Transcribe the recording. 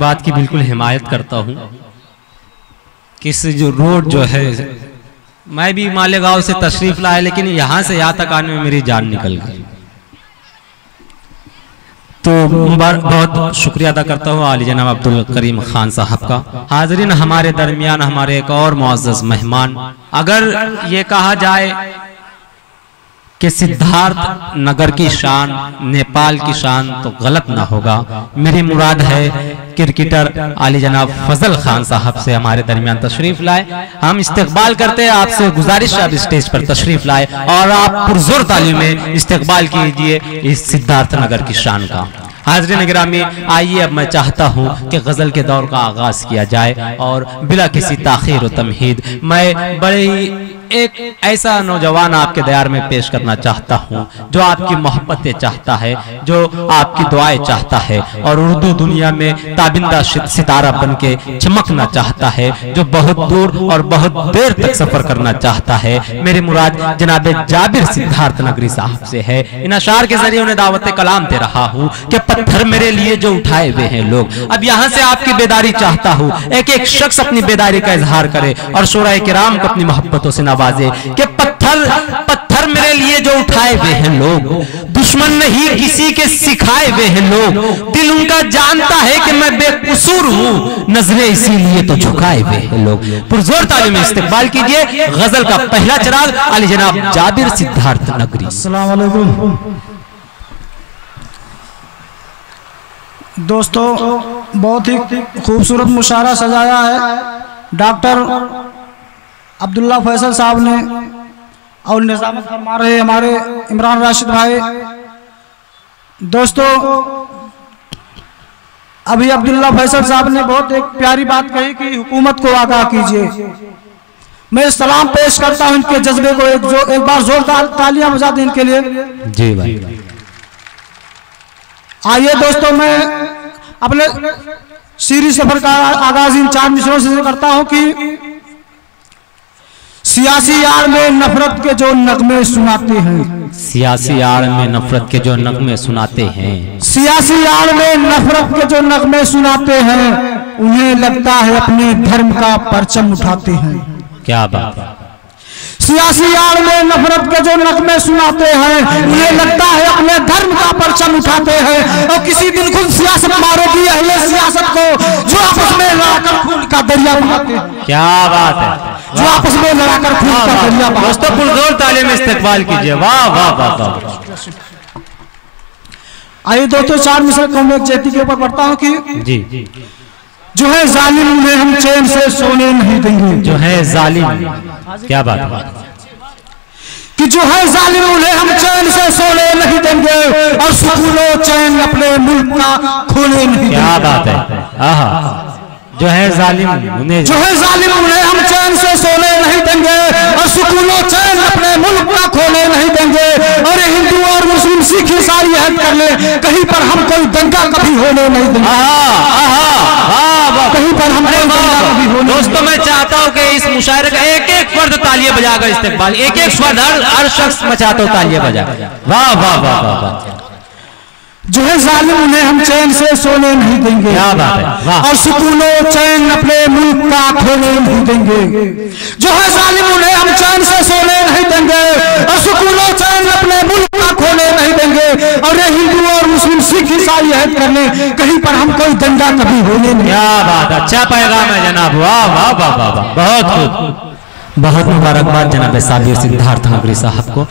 बात की बिल्कुल हिमायत करता हूँ कि इस जो रोड जो है, मैं भी मालेगांव से तशरीफ लाया, लेकिन यहाँ से यहाँ तक आने में मेरी जान निकल गई। तो बहुत शुक्रिया अदा करता हूँ आली जनाब अब्दुल करीम खान साहब का। हाज़रीन, हमारे दरमियान हमारे एक और मुअज़्ज़ज़ मेहमान, अगर ये कहा जाए कि सिद्धार्थ नगर की शान नेपाल की शान तो गलत ना होगा। मेरी मुराद है क्रिकेटर आली जनाब फजल खान साहब से हमारे दरमियान तशरीफ लाए। हम इस्तकबाल करते हैं, आपसे गुजारिश है आप स्टेज पर तशरीफ लाए और आप पुरजोर तालीम में इस्तकबाल कीजिए इस सिद्धार्थ नगर की शान का। हाज़रीन गिरामी, आइए अब मैं चाहता हूँ कि गज़ल के दौर का आगाज़ किया जाए और बिला किसी ताख़ीर व तमहीद मैं बड़े ही एक ऐसा नौजवान आपके दयार में पेश करना चाहता हूँ जो आपकी मोहब्बतें चाहता है, जो आपकी दुआएं चाहता है और उर्दू दुनिया में ताबिंदा सितारा बन के चमकना चाहता है, जो बहुत दूर और बहुत देर तक सफ़र करना चाहता है। मेरी मुराद जनाब जाबिर सिद्धार्थ नगरी साहब से है। इन अशार के जरिए उन्हें दावत कलाम दे रहा हूँ कि पत्थर मेरे लिए जो उठाए हुए हैं लोग। अब यहाँ से आपकी बेदारी चाहता हूँ, एक एक शख्स अपनी बेदारी का इजहार करे और शोराए किराम को अपनी मोहब्बतों से नवाजे कि पत्थर मेरे लिए जो उठाए हुए हैं लोग, दुश्मन नहीं किसी के सिखाए हुए हैं लोग, दिल उनका जानता है कि मैं बेकसूर हूँ, नजरें इसीलिए तो झुकाए हुए हैं लोग। पुरजोर तालीम में इस्तकबाल कीजिए गजल का पहला चिराग आली जनाब जाबिर सिद्धार्थ नगरी। अस्सलाम वालेकुम दोस्तों, बहुत ही खूबसूरत मुशायरा सजाया है डॉक्टर अब्दुल्ला फैसल साहब ने और निज़ामत फरमा रहे हमारे इमरान राशिद भाई। दोस्तों, अभी अब्दुल्ला फैसल साहब ने बहुत एक प्यारी बात कही कि हुकूमत को आगाह कीजिए। मैं सलाम पेश करता हूं इनके जज्बे को, एक बार जोरदार तालियां बजा दें इनके लिए। जी भाई। आइए दोस्तों, मैं अपने सीरीज सफर का आगाज इन 4 मिसरों से करता हूं कि सियासी आड़ में नफरत के जो नगमे सुनाते हैं, सियासी आड़ में नफरत के जो नगमे सुनाते हैं, सियासी आड़ में नफरत के जो नगमे सुनाते हैं, उन्हें लगता है अपने धर्म का परचम उठाते हैं। क्या बात है। सियासी आड़ में नफरत के जो नगमे सुनाते हैं, उन्हें लगता है अपने धर्म का परचम उठाते हैं और किसी दिन खुद सियासत मारेगी अहले सियासत को, जो आपस में लड़ाकर खून का दरिया बहाते हैं। क्या बात है, जो आपस में लड़ाकर खून का दरिया बहाते हैं। दोस्तों पुरजोर तालीम में इस्तकबाल कीजिए। वाह वाह वाह वाह। आइए दोस्तों, 4 मिसर कौम एक जैती के ऊपर पढ़ता हूँ कि जी, जो है जालिम उन्हें हम चैन से सोने नहीं देंगे। जो है जालिम, क्या बात है कि जो है जालिम उन्हें हम चैन से सोने नहीं देंगे और सुकून चैन अपने मुल्क का खोने नहीं देंगे। क्या बात है। आहा, जो है जालिम उन्हें, जो है जालिम उन्हें हम चैन से सोने नहीं देंगे और सुकून चैन अपने मुल्क का खोने नहीं देंगे। और हिंदू और मुस्लिम सिख ईसाई हद कर ले, कहीं पर हम कोई दंगा कभी होने नहीं देंगे। कहीं पर हम कोई दंगा कभी होने। दोस्तों, मैं चाहता हूँ कि इस मुशायरे का एक एक फर्द तालियां बजाकर इस्तेमाल, एक एक फर्द हर शख्स मैं चाहता हूँ तालियां बजा। वाह वाह वाह वाह। जो है जालिम उन्हें हम चैन से सोने नहीं देंगे। क्या बात है। और सुकून चैन अपने मुल्क का खोने नहीं देंगे। जो है जालिम उन्हें हम चैन से सोने नहीं देंगे और सुकून चैन अपने मुल्क का खोने नहीं देंगे। और ये हिंदू और मुस्लिम सिख ईसाई हद करने, कहीं पर हम कोई दंगा कभी होने नहीं। क्या बात, अच्छा पैगाम है जनाब। वाह वाह वाह वाह, बहुत खूब, बहुत मुबारकबाद जनाब साबिर सिद्धार्थ नगरी साहब को।